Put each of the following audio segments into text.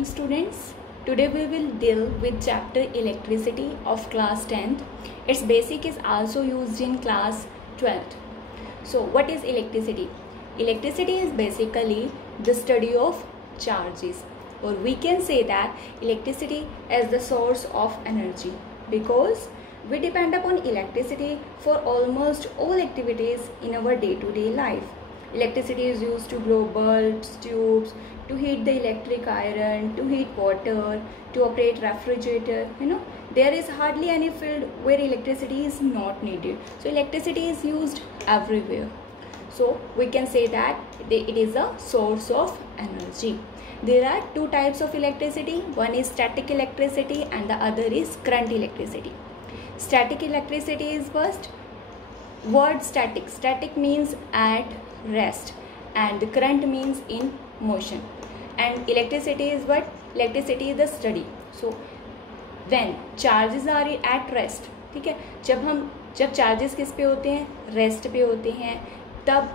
morning students. Today we will deal with chapter electricity of class 10th. Its basic is also used in class 12th. So what is electricity? Electricity is basically the study of charges, or we can say that electricity is the source of energy because we depend upon electricity for almost all activities in our day-to-day life. Electricity is used to blow bulbs, tubes, to heat the electric iron, to heat water, to operate refrigerator. There is hardly any field where electricity is not needed. So electricity is used everywhere. So we can say that it is a source of energy. There are two types of electricity. One is static electricity and the other is current electricity. Static electricity is first. Word static. Static means at rest and the current means in motion. And electricity is what? Electricity is the study. So when charges are at rest, ठीक है, जब charges किस पे होते हैं? Rest पे होते हैं, तब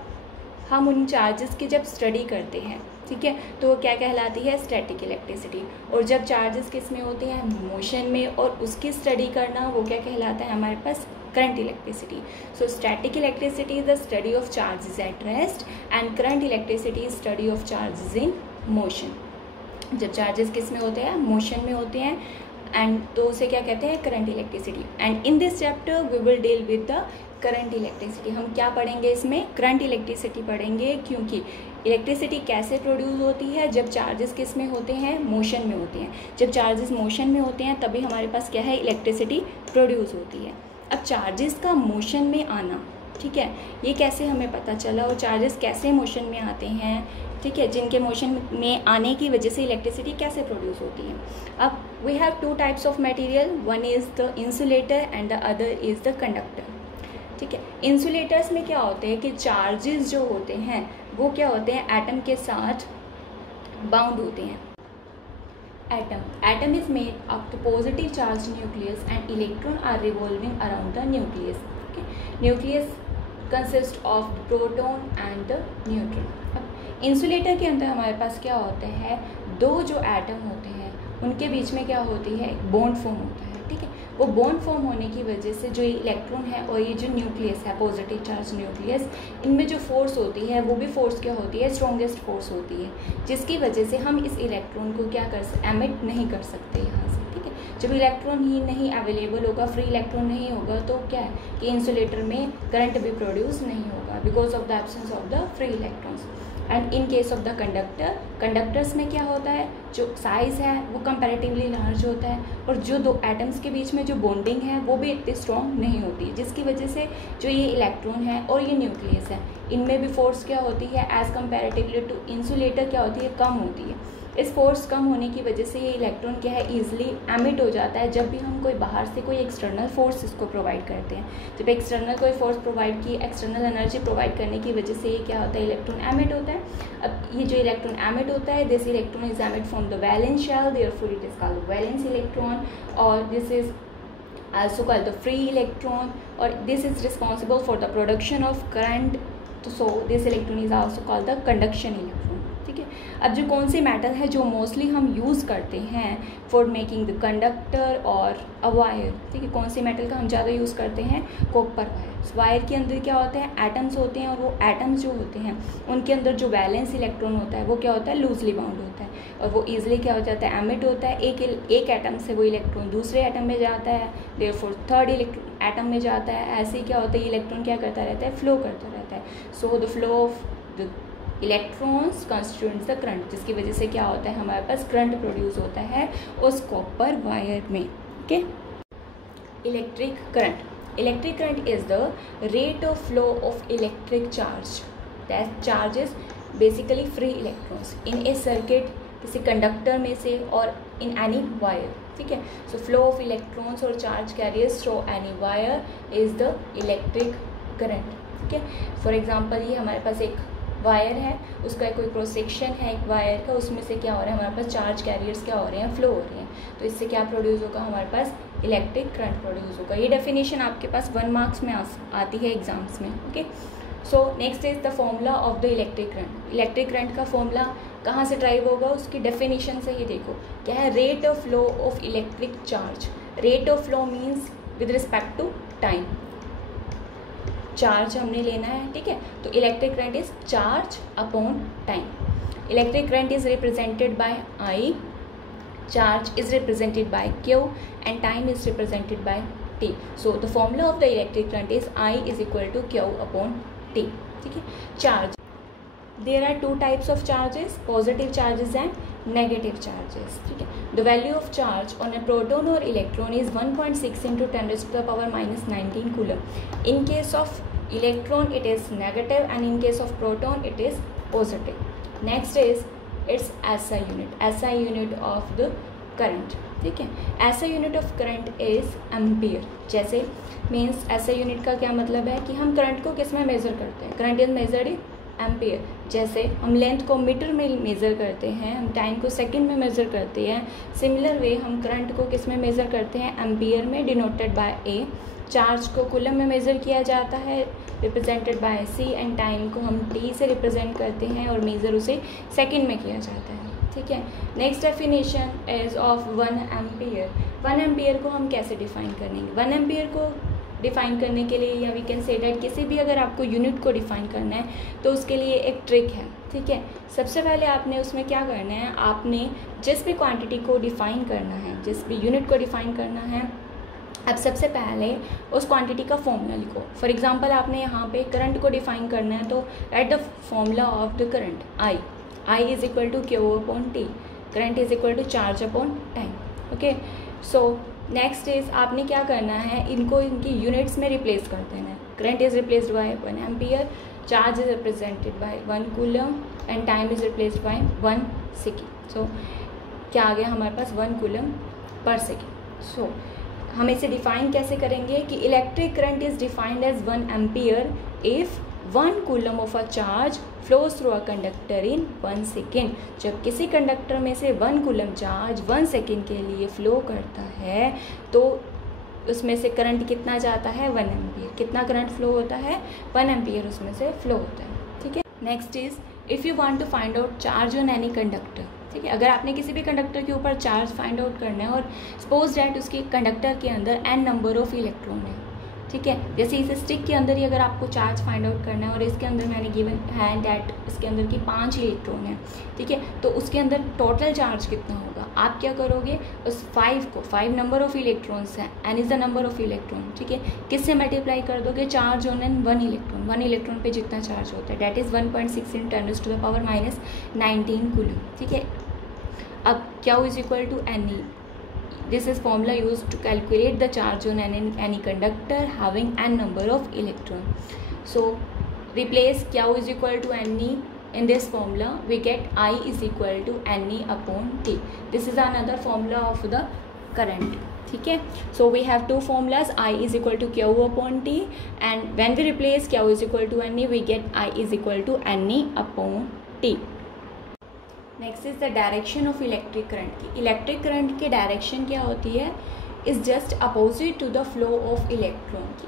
हम उन चार्जेस की जब स्टडी करते हैं, ठीक है, तो वो क्या कहलाती है? Static electricity. और जब चार्जेस किस में होते हैं? मोशन में, और उसकी स्टडी करना वो क्या कहलाता है हमारे पास? Current electricity. So static electricity is the study of charges at rest and current electricity is study of charges in motion. जब चार्जेस किस में होते हैं? मोशन में होते हैं, एंड तो उसे क्या कहते हैं? Current electricity. And in this chapter we will deal with the current electricity. हम क्या पढ़ेंगे इसमें? करंट इलेक्ट्रिसिटी पढ़ेंगे, क्योंकि इलेक्ट्रिसिटी कैसे प्रोड्यूस होती है? जब चार्जेस किस में होते हैं? मोशन में होते हैं। जब चार्जेस मोशन में होते हैं तभी हमारे पास क्या है? इलेक्ट्रिसिटी प्रोड्यूस होती है। अब चार्जेस का मोशन में आना, ठीक है, ये कैसे हमें पता चला और चार्जेस कैसे मोशन में आते हैं, ठीक है, जिनके मोशन में आने की वजह से इलेक्ट्रिसिटी कैसे प्रोड्यूस होती है। अब we have two types of material, one is the insulator and the other is the conductor, ठीक है। इंसुलेटर्स में क्या होते हैं कि चार्जेस जो होते हैं वो क्या होते हैं? एटम के साथ बाउंड होते हैं। Atom is made of the positive charged nucleus and electron are revolving around the nucleus. Okay? Nucleus consists of the proton and the neutron. अब इंसुलेटर के अंदर हमारे पास क्या होता है? दो जो एटम होते हैं उनके बीच में क्या होती है? एक बॉन्ड फॉर्म होता है, ठीक है। वो बॉन्ड फॉर्म होने की वजह से जो इलेक्ट्रॉन है और ये जो न्यूक्लियस है, पॉजिटिव चार्ज न्यूक्लियस, इनमें जो फोर्स होती है वो भी फोर्स क्या होती है? स्ट्रॉन्गेस्ट फोर्स होती है, जिसकी वजह से हम इस इलेक्ट्रॉन को क्या एमिट नहीं कर सकते यहाँ से, ठीक है। जब इलेक्ट्रॉन ही नहीं अवेलेबल होगा, फ्री इलेक्ट्रॉन नहीं होगा, तो क्या है कि इंसुलेटर में करंट भी प्रोड्यूस नहीं होगा because of the absence of the free electrons. And in case of the conductors में क्या होता है? जो साइज़ है वो कंपैरेटिवली लार्ज होता है, और जो दो एटम्स के बीच में जो बॉन्डिंग है वो भी इतनी स्ट्रॉन्ग नहीं होती, जिसकी वजह से जो ये इलेक्ट्रॉन है और ये न्यूक्लियस है, इनमें भी फोर्स क्या होती है? एज़ कंपैरेटिवली टू इंसुलेटर क्या होती है? कम होती है। इस फोर्स कम होने की वजह से ये इलेक्ट्रॉन क्या है? ईजिली एमिट हो जाता है जब भी हम कोई बाहर से कोई एक्सटर्नल फोर्स इसको प्रोवाइड करते हैं। जब एक्सटर्नल कोई फोर्स प्रोवाइड की, एक्सटर्नल एनर्जी प्रोवाइड करने की वजह से ये क्या होता है? इलेक्ट्रॉन एमिट होता है। अब ये जो इलेक्ट्रॉन एमिट होता है, this electron is emit from the valence shell, therefore it is called valence electron, और this is also called the free electron, or this is responsible for the production of current. So this electron is also called the conduction electron, ठीक है। अब जो कौन सी metal है जो mostly हम use करते हैं फॉर मेकिंग द कंडक्टर और अ वायर, ठीक है, कौन सी मेटल का हम ज़्यादा यूज़ करते हैं? Copper wire. वायर के अंदर क्या होते हैं? एटम्स होते हैं, और वो एटम्स जो होते हैं उनके अंदर जो वैलेंस इलेक्ट्रॉन होता है वो क्या होता है? लूजली बाउंड होता है, और वो ईजिली क्या हो जाता है? एमिट होता है। एक एटम से वो इलेक्ट्रॉन दूसरे एटम में जाता है, देयरफॉर थर्ड एटम में जाता है। ऐसे ही क्या होता है? इलेक्ट्रॉन क्या करता रहता है? फ्लो करता रहता है। So the flow of the electrons constitutes the current, जिसकी वजह से क्या होता है? हमारे पास करंट प्रोड्यूस होता है उस कॉपर वायर में, okay. Electric current is the rate of flow of electric charge that charges basically free electrons in A circuit, किसी कंडक्टर में से और इन एनी वायर, ठीक है। सो फ्लो ऑफ इलेक्ट्रॉन्स और charge carriers through any wire is the electric current, ठीक है। For example ये हमारे पास एक वायर है, उसका कोई क्रॉस सेक्शन है एक वायर का, उसमें से क्या हो रहा है? हमारे पास चार्ज कैरियर्स क्या हो रहे हैं? फ्लो हो रहे हैं, तो इससे क्या प्रोड्यूस होगा? हमारे पास इलेक्ट्रिक करंट प्रोड्यूस होगा। ये डेफिनेशन आपके पास 1 मार्क्स में आती है एग्जाम्स में, okay. So next is the formula of the electric current. Electric current का फॉर्मूला कहाँ से ड्राइव होगा, उसकी डेफिनेशन से ही देखो क्या है, rate of flow of electric charge. Rate of flow means with respect to time, charge हमने लेना है, ठीक है। तो electric current is charge upon time. Electric current is represented by I, charge is represented by Q and time is represented by T. So the formula of the electric current is I is equal to Q upon T. ठीक है। Charge, there are two types of charges, positive charges and negative charges, ठीक है। The value of charge on a proton or electron is 1.6 into 10 raised to the power minus 19 coulomb. In case of electron it is negative and in case of proton it is positive. Next is its SI unit, SI unit of the current, ठीक है। SI unit of current is ampere. जैसे means SI unit का क्या मतलब है कि हम current को किस में मेज़र करते हैं, current is measured in ampere. जैसे हम लेंथ को मीटर में मेज़र करते हैं, हम टाइम को सेकंड में मेज़र करते हैं, सिमिलर वे हम करंट को किस में मेज़र करते हैं, एम्पियर में, डिनोटेड बाय A। चार्ज को कूलम में मेज़र किया जाता है, represented by C, and time को हम T से रिप्रेजेंट करते हैं और मेज़र उसे सेकंड में किया जाता है, ठीक है। Next definition is of 1 ampere. 1 ampere को हम कैसे डिफाइन करेंगे, 1 एम्पियर को डिफाइन करने के लिए, या वी कैन से दैट किसी भी अगर आपको यूनिट को डिफाइन करना है तो उसके लिए एक ट्रिक है, ठीक है। सबसे पहले आपने उसमें क्या करना है, आपने जिस भी क्वांटिटी को डिफाइन करना है, जिस भी यूनिट को डिफाइन करना है, अब सबसे पहले उस क्वांटिटी का फॉर्मूला लिखो। फॉर एग्जांपल आपने यहाँ पे करंट को डिफाइन करना है तो write the formula of the current, I is equal to Q upon T, current is equal to charge upon time, okay. So next is आपने क्या करना है, इनको इनकी यूनिट्स में रिप्लेस कर देना है। Current is replaced by 1 ampere, charge is represented by 1 coulomb and time is replaced by 1 second. So क्या आ गया हमारे पास, 1 कूलम पर सेकेंड। सो हम इसे डिफाइन कैसे करेंगे कि electric current is defined as 1 ampere if 1 coulomb of a charge flows through a conductor in 1 second. जब किसी कंडक्टर में से 1 कूलम चार्ज 1 सेकेंड के लिए फ्लो करता है तो उसमें से करंट कितना जाता है, 1 एम्पियर। कितना करंट फ्लो होता है, 1 एम्पियर उसमें से फ्लो होता है, ठीक है। Next is if you want to find out charge on any conductor, ठीक है। अगर आपने किसी भी कंडक्टर के ऊपर चार्ज फाइंड आउट करना है और सपोज डैट उसके कंडक्टर के अंदर n नंबर ऑफ इलेक्ट्रॉन है, ठीक है। जैसे इस स्टिक के अंदर ही अगर आपको चार्ज फाइंड आउट करना है और इसके अंदर मैंने गिवन है डैट इसके अंदर की 5 इलेक्ट्रॉन है, ठीक है। तो उसके अंदर टोटल चार्ज कितना होगा, आप क्या करोगे, उस 5 को, 5 नंबर ऑफ इलेक्ट्रॉन्स हैं, n is the number of electron, ठीक है, किससे मल्टीप्लाई कर दोगे, charge on an 1 electron. 1 electron पे जितना चार्ज होता है डैट इज़ 1.6 × 10⁻⁻19 कूलम, ठीक है। अब Q is equal to Ne. This is formula used to calculate the charge on any conductor having n number of electron. So replace Q is equal to Ne in this formula. We get I is equal to Ne upon T. This is another formula of the current. ठीक है, so we have two formulas, I is equal to Q upon T, and when we replace Q is equal to Ne, we get I is equal to Ne upon T. Next is the direction of electric current की। Electric current की direction क्या होती है, is just opposite to the flow of electron की।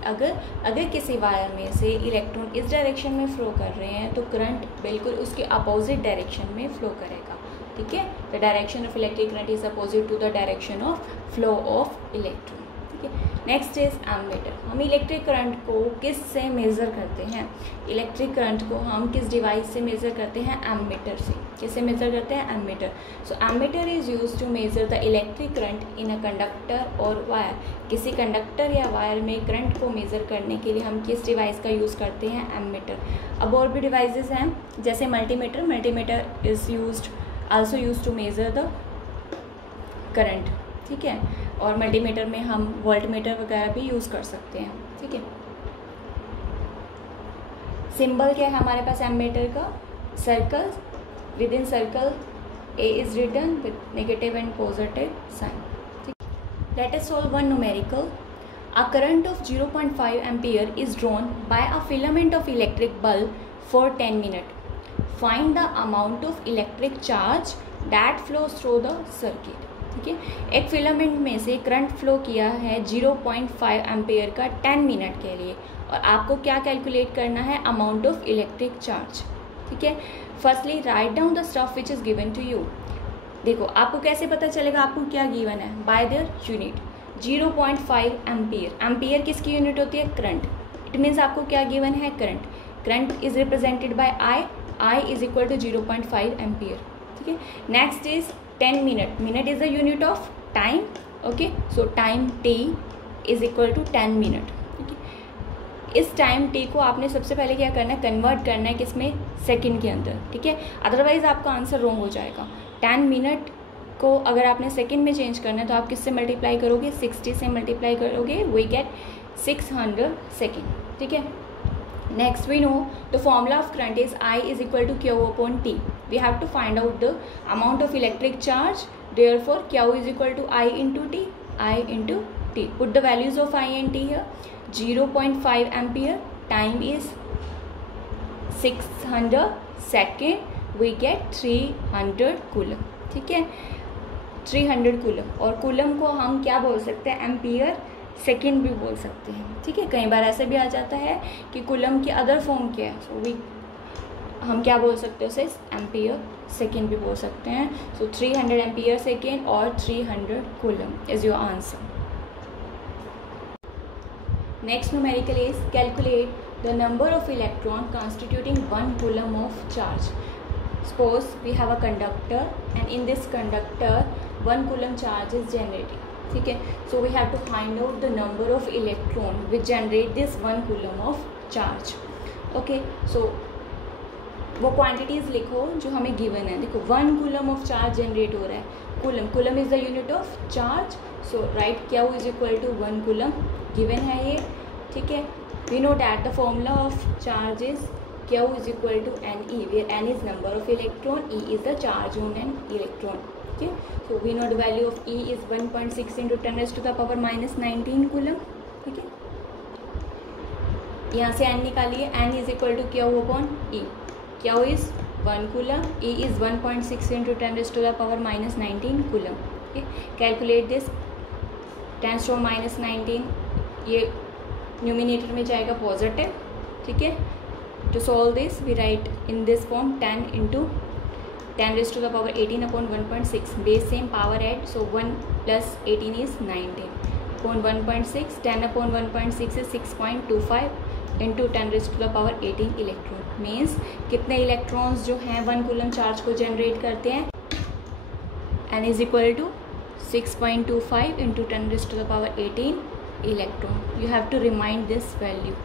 अगर किसी wire में से इलेक्ट्रॉन इस डायरेक्शन में फ्लो कर रहे हैं तो करंट बिल्कुल उसके अपोजिट डायरेक्शन में फ्लो करेगा, ठीक है। The direction of electric current is opposite to the direction of flow of electron, ठीक है। Next is ammeter. हम इलेक्ट्रिक करंट को किस से मेज़र करते हैं, इलेक्ट्रिक करंट को हम किस डिवाइस से मेज़र करते हैं, एमीटर से। किससे मेज़र करते हैं, ammeter. So ammeter is use to measure the electric current in a conductor और वायर। किसी कंडक्टर या वायर में करंट को मेज़र करने के लिए हम किस डिवाइस का यूज़ करते हैं, एमीटर। अब और भी डिवाइसेस हैं जैसे multimeter. Multimeter is used also use to measure the current, ठीक है। और मल्टीमीटर में हम वोल्टमीटर वगैरह भी यूज़ कर सकते हैं, ठीक है। सिंबल क्या है हमारे पास एमीटर का, circle, with in circle A is written with negative and positive sign. Let us solve one numerical. A current of 0.5 ampere is drawn by a filament of electric bulb for 10 minutes. Find the amount of electric charge that flows through the circuit. ठीक है, एक filament में से current flow किया है 0.5 ampere का 10 minute के लिए और आपको क्या कैलकुलेट करना है, अमाउंट ऑफ इलेक्ट्रिक चार्ज, ठीक है। Firstly write down the stuff which is given to you. देखो आपको कैसे पता चलेगा आपको क्या गिवन है, by their unit 0.5 ampere. Ampere किसकी यूनिट होती है, करंट। इट मीन्स आपको क्या गिवन है, current. Current is represented by I is equal to 0.5 ampere, ठीक है। Next is 10 minute. Minute is the unit of time, okay. So time T is equal to 10 minute, ठीक है। इस time T को आपने सबसे पहले क्या करना है, कन्वर्ट करना है किसमें, सेकंड के अंदर, ठीक है। अदरवाइज आपका आंसर रॉन्ग हो जाएगा। 10 मिनट को अगर आपने सेकंड में चेंज करना है तो आप किससे मल्टीप्लाई करोगे, 60 से मल्टीप्लाई करोगे, वी गेट 600 सेकेंड, ठीक है। Next we know the formula of current is I is equal to Q upon T। We have to find out the amount of electric charge, therefore Q is equal to I into T, I into T। Put the values of I and T here. 0.5 ampere, time is 600 second, we get 300 coulomb, ठीक है। 300 coulomb, और coulomb को हम क्या बोल सकते हैं, ampere second भी बोल सकते हैं, ठीक है। कई बार ऐसे भी आ जाता है कि कूलम की अदर फॉर्म क्या है, सो हम क्या बोल सकते हैं उसे, एम्पियर सेकेंड भी बोल सकते हैं। सो 300 एम्पियर सेकेंड और 300 coulomb is your answer. Next numerical is calculate the number of electron constituting 1 coulomb of charge. Suppose we have a conductor and in this conductor 1 coulomb charge is generated, ठीक है। So we have to find out the number of electron which generate this 1 coulomb of charge, okay। So वो quantities लिखो जो हमें given है। देखो 1 coulomb of charge generate हो रहा है, coulomb is the unit of charge, so write Q is equal to 1 coulomb, given है ये, ठीक है। We know that the formula of charge is Q is equal to Ne, where N is number of electron, E is the charge on an electron, okay। So we know the value of E is 1.6 into 10 raised to the power minus 19 coulomb, ठीक है। यहाँ से N निकालिए, N is equal to Q upon E। Q is 1 coulomb, E is 1.6 into 10 raised to the power minus 19 coulomb, okay। Calculate this, 10 to minus 19, ये numerator में जाएगा positive, ठीक है। To solve this, we write in this form 10 into 10 raised to the power 18 upon 1.6. Base same, power add, so 1 plus 18 is 19 upon 1.6. 10 upon 1.6 is 6.25 into 10 raised to the power 18 electron. Means कितने electrons जो हैं 1 coulomb charge को generate करते हैं, N is equal to 6.25 into 10 raised to the power 18 electron. You have to remind this value.